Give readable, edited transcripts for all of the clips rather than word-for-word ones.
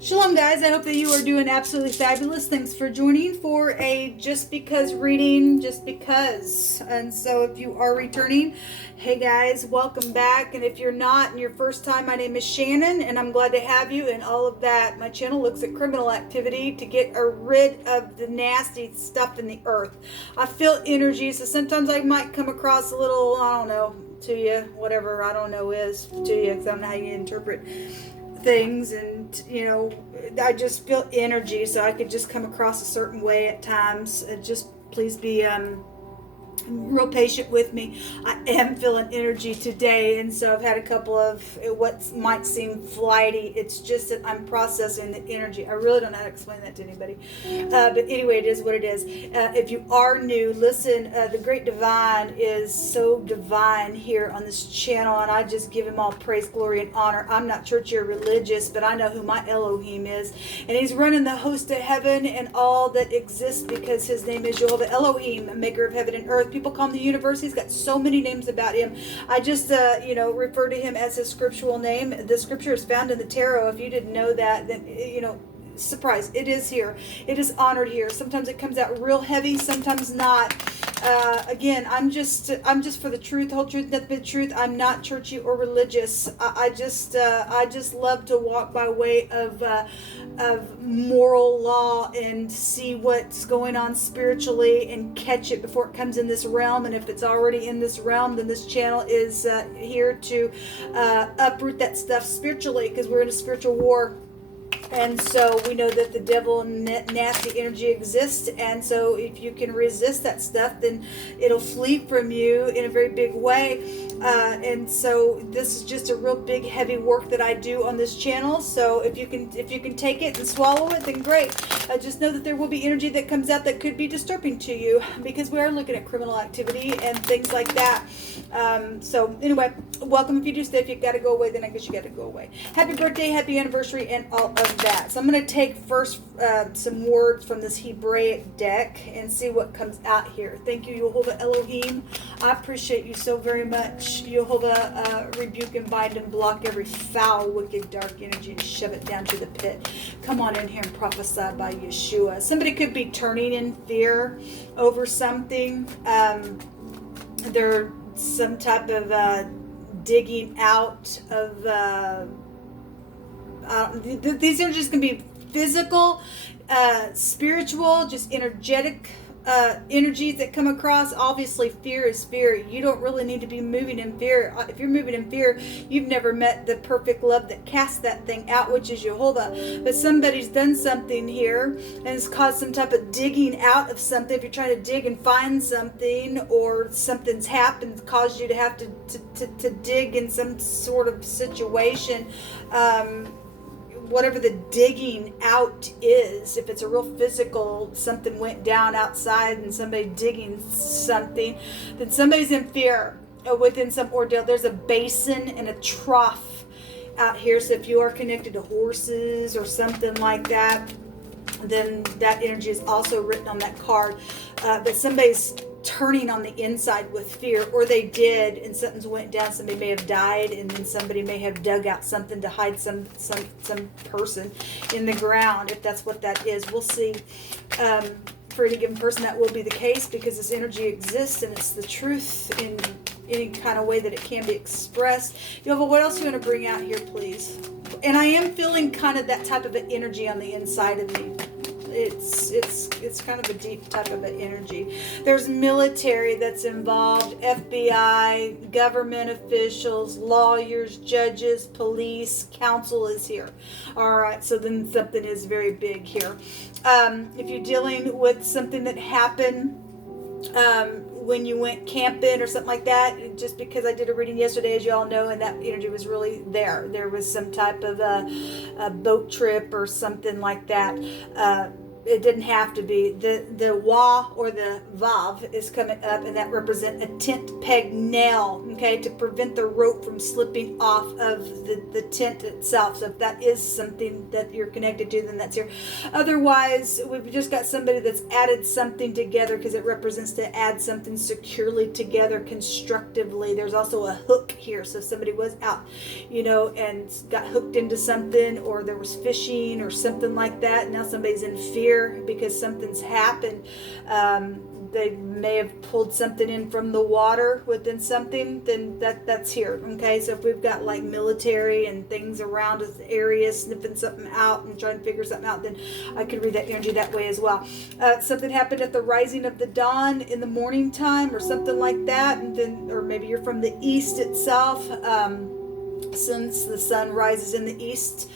Shalom guys, I hope that you are doing absolutely fabulous. Thanks for joining for a Just Because reading, just because. And so if you are returning, hey guys, welcome back. And if you're not and your first time, my name is Shannon and I'm glad to have you and all of that. My channel looks at criminal activity to get rid of the nasty stuff in the earth. I feel energy, so sometimes I might come across a little, I don't know, to you, whatever I don't know is to you, because I don't know how you interpret things, and you know, I just feel energy, so I could just come across a certain way at times. Just please be real patient with me. I am feeling energy today, and so I've had a couple of what might seem flighty. It's just that I'm processing the energy. I really don't know how to explain that to anybody, but anyway, it is what it is. If you are new, listen, the great divine is so divine here on this channel, and I just give him all praise, glory, and honor. I'm not churchy or religious, but I know who my Elohim is, and he's running the host of heaven and all that exists, because his name is Jehovah Elohim, maker of heaven and earth. People call him the universe. He's got so many names about him. I just refer to him as his scriptural name. The scripture is found in the tarot. If you didn't know that, then surprise, it is here. It is honored here. Sometimes it comes out real heavy, sometimes not. Again, I'm just for the truth, the whole truth, nothing but the truth. I'm not churchy or religious. I just love to walk by way of moral law and see what's going on spiritually and catch it before it comes in this realm. And if it's already in this realm, then this channel is here to uproot that stuff spiritually, because we're in a spiritual war. And so we know that the devil and nasty energy exists, and so if you can resist that stuff, then it'll flee from you in a very big way. And so this is just a real big heavy work that I do on this channel. So if you can take it and swallow it, then great. Just know that there will be energy that comes out that could be disturbing to you, because we are looking at criminal activity and things like that. So anyway, welcome. If you do stay, if you got to go away, then I guess you got to go away. Happy birthday, happy anniversary, and all of that. So I'm going to take first some words from this Hebraic deck and see what comes out here. Thank you, Jehovah Elohim. I appreciate you so very much. Jehovah, rebuke and bind and block every foul, wicked, dark energy and shove it down to the pit. Come on in here and prophesy by Yeshua. Somebody could be turning in fear over something. They're some type of digging out of these energies can be physical, spiritual, just energetic energies that come across. Obviously, fear is fear. You don't really need to be moving in fear. If you're moving in fear, you've never met the perfect love that casts that thing out, which is Jehovah. But somebody's done something here and it's caused some type of digging out of something. If you're trying to dig and find something, or something's happened, caused you to have to dig in some sort of situation, whatever the digging out is. If it's a real physical, something went down outside and somebody digging something, then somebody's in fear within some ordeal. There's a basin and a trough out here. So if you are connected to horses or something like that, then that energy is also written on that card. But somebody's turning on the inside with fear, or they did, and something's went down. Somebody may have died, and then somebody may have dug out something to hide some person in the ground. If that's what that is, we'll see. For any given person, that will be the case, because this energy exists and it's the truth in any kind of way that it can be expressed. Yovel, what else do you want to bring out here, please? And I am feeling kind of that type of an energy on the inside of me. It's kind of a deep type of an energy. There's military that's involved, FBI, government officials, lawyers, judges, police, council is here. All right, so then something is very big here. If you're dealing with something that happened when you went camping or something like that, just because I did a reading yesterday, as you all know, and that energy was really there was some type of a boat trip or something like that. it didn't have to be. The Wa or the Vav is coming up, and that represents a tent peg nail, okay, to prevent the rope from slipping off of the tent itself. So if that is something that you're connected to, then that's here. Otherwise, we've just got somebody that's added something together, because it represents to add something securely together, constructively. There's also a hook here. So if somebody was out, and got hooked into something, or there was fishing or something like that, now somebody's in fear because something's happened. They may have pulled something in from the water within something, then that's here. Okay, so if we've got like military and things around us, areas sniffing something out and trying to figure something out, then I could read that energy that way as well. Something happened at the rising of the dawn in the morning time or something like that, and then, or maybe you're from the east itself, since the sun rises in the east.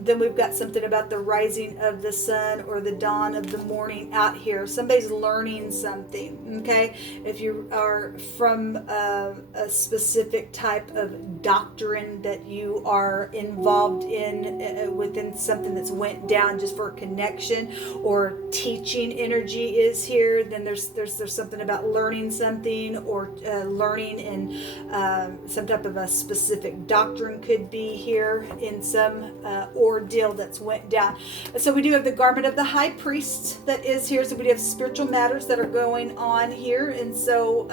Then we've got something about the rising of the sun or the dawn of the morning out here. Somebody's learning something, okay? If you are from a specific type of doctrine that you are involved in within something that's went down just for a connection, or teaching energy is here, then there's something about learning something, or learning in some type of a specific doctrine could be here in some ordeal that's went down. So we do have the garment of the high priest that is here. So we do have spiritual matters that are going on here. And so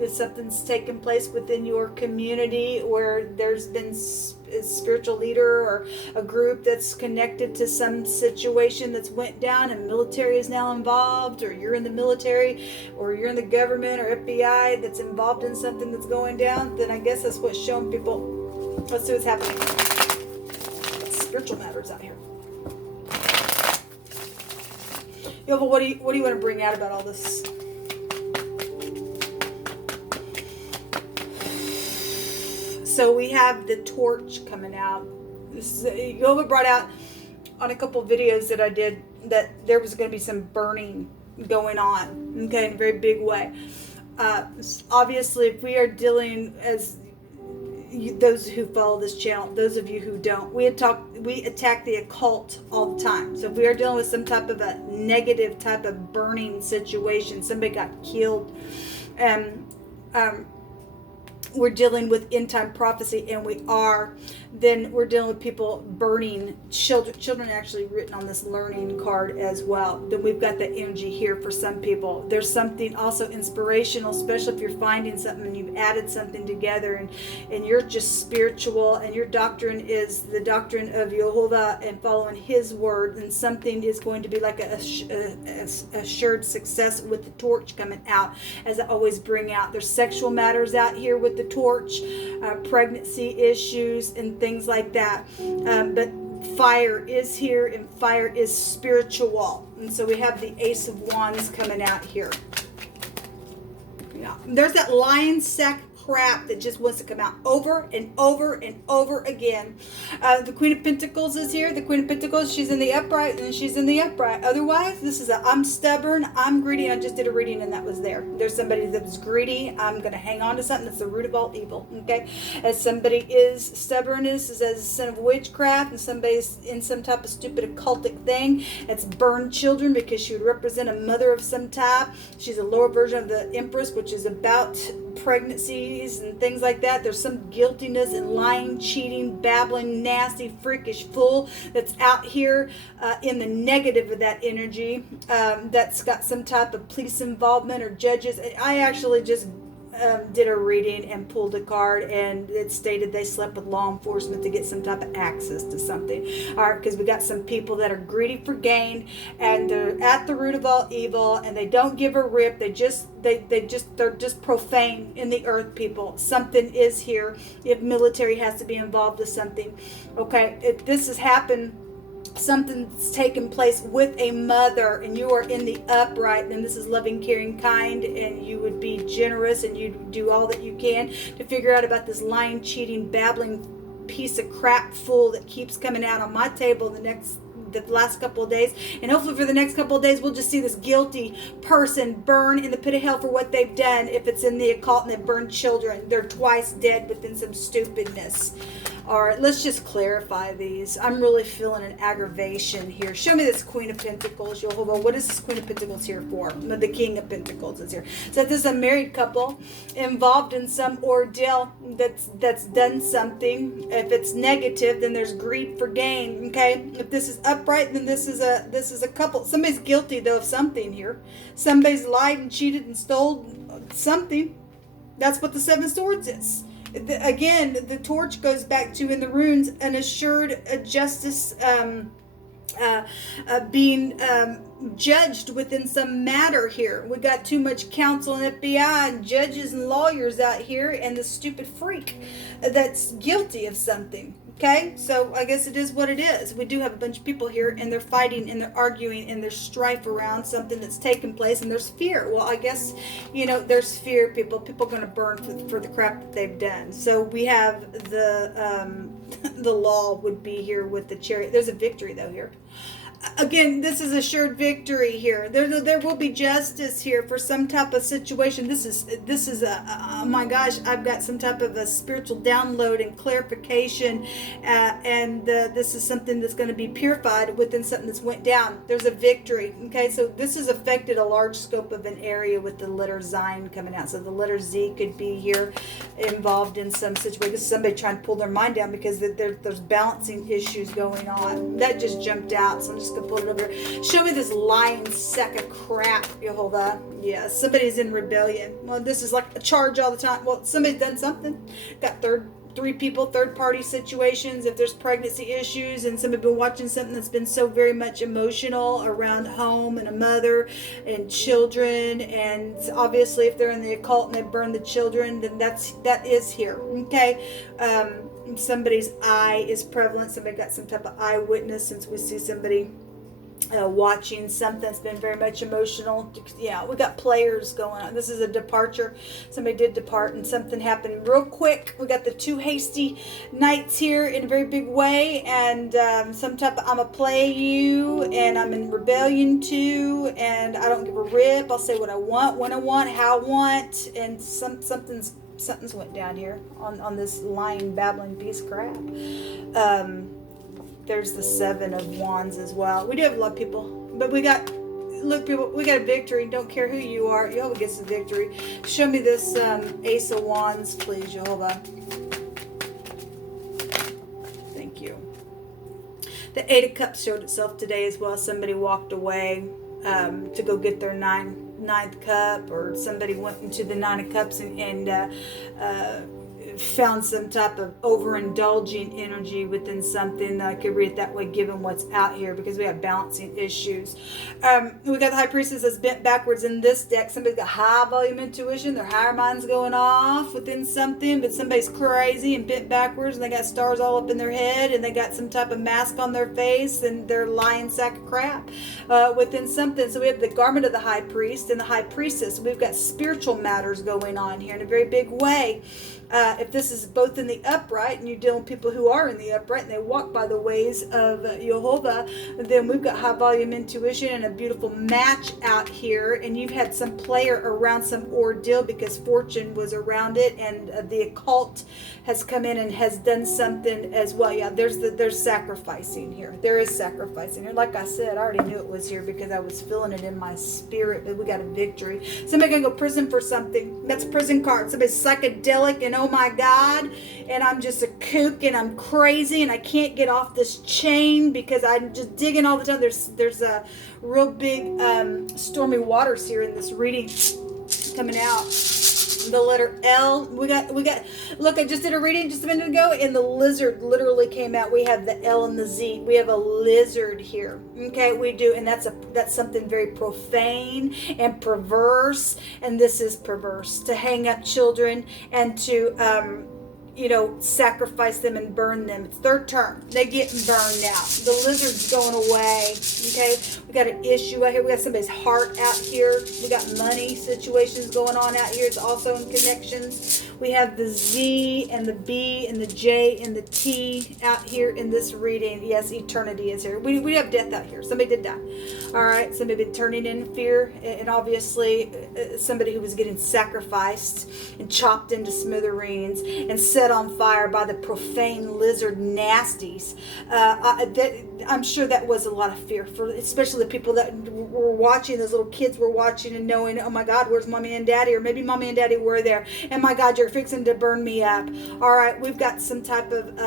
if something's taken place within your community where there's been a spiritual leader or a group that's connected to some situation that's went down, and military is now involved, or you're in the military, or you're in the government or FBI that's involved in something that's going down, then I guess that's what's showing people. Let's see what's happening. Spiritual matters out here. But what do you want to bring out about all this? So we have the torch coming out. Yoga brought out on a couple videos that I did that there was going to be some burning going on, okay, in a very big way. Obviously, if we are dealing as those who follow this channel, those of you who don't, we attack the occult all the time. So if we are dealing with some type of a negative type of burning situation, somebody got killed, and we're dealing with end time prophecy, and then we're dealing with people burning children actually written on this learning card as well. Then we've got the energy here for some people. There's something also inspirational, especially if you're finding something and you've added something together, and you're just spiritual, and your doctrine is the doctrine of Jehovah and following his word, and something is going to be like a assured success with the torch coming out, as I always bring out. There's sexual matters out here with the torch, pregnancy issues and things like that, but fire is here, and fire is spiritual. And so we have the Ace of Wands coming out here. Yeah, there's that lion sack crap that just wants to come out over and over and over again. The Queen of Pentacles is here. The Queen of Pentacles, she's in the upright, and she's in the upright. Otherwise, this is I'm stubborn, I'm greedy. I just did a reading and that was there. There's somebody that was greedy. I'm going to hang on to something that's the root of all evil. Okay, as somebody is stubbornness is as a sin of witchcraft, and somebody's in some type of stupid occultic thing. It's burned children, because she would represent a mother of some type. She's a lower version of the Empress, which is about pregnancies and things like that. There's some guiltiness and lying, cheating, babbling, nasty, freakish fool that's out here in the negative of that energy, that's got some type of police involvement or judges. I actually just did a reading and pulled a card, and it stated they slept with law enforcement to get some type of access to something. All right, because we got some people that are greedy for gain, and they're at the root of all evil, and they don't give a rip. They're just profane in the earth, people. Something is here. If military has to be involved with something, okay, if this has happened, something's taken place with a mother, and you are in the upright, and this is loving, caring, kind, and you would be generous, and you do all that you can to figure out about this lying, cheating, babbling piece of crap fool that keeps coming out on my table the last couple of days. And hopefully for the next couple of days, we'll just see this guilty person burn in the pit of hell for what they've done. If it's in the occult and they've burned children, they're twice dead within some stupidness. All right, let's just clarify these. I'm really feeling an aggravation here. Show me this Queen of Pentacles, Jehovah. What is this Queen of Pentacles here for? The King of Pentacles is here. So this is a married couple involved in some ordeal that's done something. If it's negative, then there's greed for gain. Okay. If this is upright, then this is a couple. Somebody's guilty though of something here. Somebody's lied and cheated and stole something. That's what the Seven of Swords is. Again, the torch goes back to, in the runes, an assured justice being judged within some matter here. We got too much counsel and FBI and judges and lawyers out here, and the stupid freak that's guilty of something. Okay, so I guess it is what it is. We do have a bunch of people here, and they're fighting, and they're arguing, and there's strife around something that's taken place, and there's fear. Well, I guess, there's fear. People are going to burn for the crap that they've done. So we have the law would be here with the Chariot. There's a victory, though, here. Again, this is assured victory here. There will be justice here for some type of situation. This is oh my gosh, I've got some type of a spiritual download and clarification, and this is something that's going to be purified within something that's went down. There's a victory. Okay, so this has affected a large scope of an area with the letter Zion coming out. So the letter Z could be here involved in some situation. This is somebody trying to pull their mind down because there's balancing issues going on. That just jumped out. So I'm just gonna pull it over here. Show me this lying sack of crap, Jehovah. Yeah, somebody's in rebellion. Well, this is like a charge all the time. Well, somebody's done something. Got three people, third party situations. If there's pregnancy issues and somebody's been watching something that's been so very much emotional around home and a mother and children, and obviously if they're in the occult and they burn the children, then that is here. Okay. Somebody's eye is prevalent. Somebody got some type of eyewitness, since we see somebody watching something that's been very much emotional. Yeah, we got players going on. This is a departure. Somebody did depart and something happened real quick. We got the two hasty knights here in a very big way, and some type of, I'm gonna play you, and I'm in rebellion too, and I don't give a rip. I'll say what I want, when I want, how I want, and something's went down here on this lying, babbling piece of crap. There's the Seven of Wands as well. We do have a lot of people, but we got a victory. Don't care who you are, Jehovah gets the victory. Show me this Ace of Wands, please, Jehovah. Thank you. The Eight of Cups showed itself today as well. Somebody walked away to go get their ninth cup, or somebody went into the Nine of Cups and found some type of overindulging energy within something. I could read it that way given what's out here, because we have balancing issues. We got the High Priestess that's bent backwards in this deck. Somebody's got high volume intuition, their higher mind's going off within something, but somebody's crazy and bent backwards, and they got stars all up in their head, and they got some type of mask on their face, and they're lying sack of crap within something. So we have the garment of the High Priest and the High Priestess. We've got spiritual matters going on here in a very big way. If this is both in the upright, and you're dealing with people who are in the upright and they walk by the ways of Jehovah, then we've got high volume intuition and a beautiful match out here. And you've had some player around some ordeal because fortune was around it, and the occult has come in and has done something as well. Yeah, there's sacrificing here. There is sacrificing here. Like I said, I already knew it was here because I was feeling it in my spirit. But we got a victory. Somebody gonna go prison for something. That's a prison card. Somebody's psychedelic and oh my God, and I'm just a kook and I'm crazy and I can't get off this chain because I'm just digging all the time. There's a real big stormy waters here in this reading coming out. The letter L, we got look, I just did a reading just a minute ago and the lizard literally came out. We have the L and the Z. We have a lizard here. Okay, we do, and that's something very profane and perverse, and this is perverse, to hang up children and to sacrifice them and burn them. It's their turn. They're getting burned now. The lizard's going away. Okay, we got an issue out here. We got somebody's heart out here. We got money situations going on out here. It's also in connections We have the Z and the B and the J and the T out here in this reading. Yes, eternity is here. We have death out here. Somebody did die. All right, somebody been turning in fear, and obviously somebody who was getting sacrificed and chopped into smithereens and set on fire by the profane lizard nasties. I'm sure that was a lot of fear for especially the people that were watching. Those little kids were watching and knowing, oh my God, where's mommy and daddy? Or maybe mommy and daddy were there, and my God, you're fixing to burn me up. All right, we've got some type of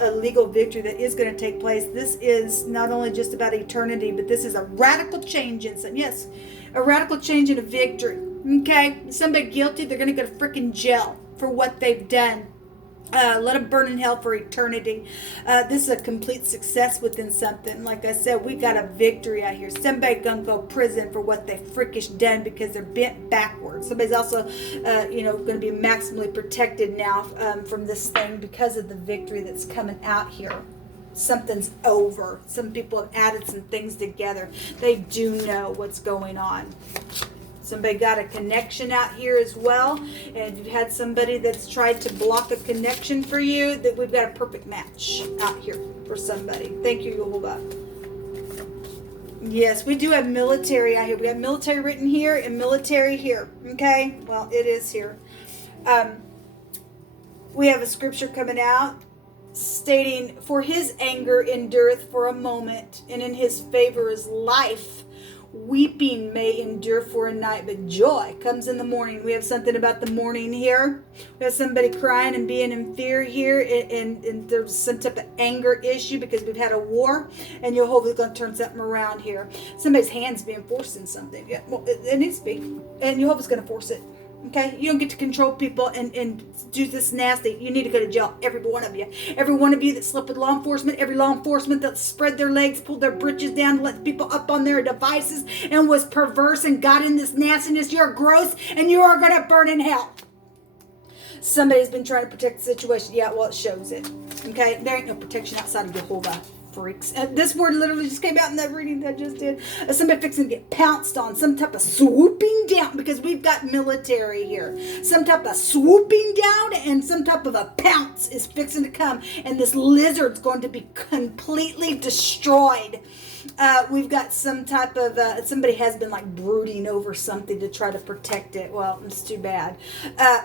a legal victory that is going to take place. This is not only just about eternity, but this is a radical change in some. Yes, a radical change in a victory. Okay, somebody guilty, they're going to go to freaking jail for what they've done. Let them burn in hell for eternity. This is a complete success within something. Like I said, we got a victory out here. Somebody gonna go prison for what they freakish done because they're bent backwards. Somebody's also, gonna be maximally protected now from this thing because of the victory that's coming out here. Something's over. Some people have added some things together. They do know what's going on. Somebody got a connection out here as well. And if you've had somebody that's tried to block a connection for you, that we've got a perfect match out here for somebody. Thank you, Yehovah. Yes, we do have military out here. We have military written here and military here. Okay? Well, it is here. We have a scripture coming out stating, for his anger endureth for a moment, and in his favor is life. Weeping may endure for a night, but joy comes in the morning. We have something about the morning here. We have somebody crying and being in fear here, and there's some type of anger issue because we've had a war, and Jehovah's going to turn something around here. Somebody's hand's being forced in something. Yeah, well, it needs to be, and Jehovah's going to force it. Okay, you don't get to control people and do this nasty. You need to go to jail, every one of you. Every one of you that slept with law enforcement, every law enforcement that spread their legs, pulled their britches down, let people up on their devices, and was perverse and got in this nastiness. You're gross, and you are going to burn in hell. Somebody's been trying to protect the situation. Yeah, well, it shows it. Okay, there ain't no protection outside of Jehovah. Freaks. This word literally just came out in that reading that I just did. Somebody fixing to get pounced on. Some type of swooping down, because we've got military here. Some type of swooping down and some type of a pounce is fixing to come. And this lizard's going to be completely destroyed. We've got some type of, somebody has been like brooding over something to try to protect it. Well, it's too bad.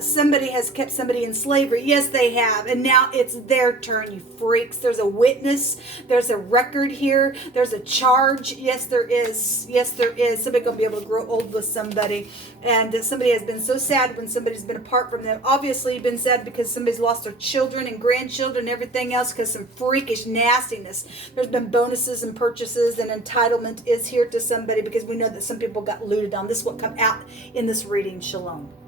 Somebody has kept somebody in slavery. Yes, they have. And now it's their turn, you freaks. There's a witness. There's a record here. There's a charge. Yes, there is. Yes, there is. Somebody's going to be able to grow old with somebody. And somebody has been so sad when somebody's been apart from them. Obviously, you've been sad because somebody's lost their children and grandchildren and everything else because some freakish nastiness. There's been bonuses and purchases, and entitlement is here to somebody because we know that some people got looted on. This is what come out in this reading. Shalom.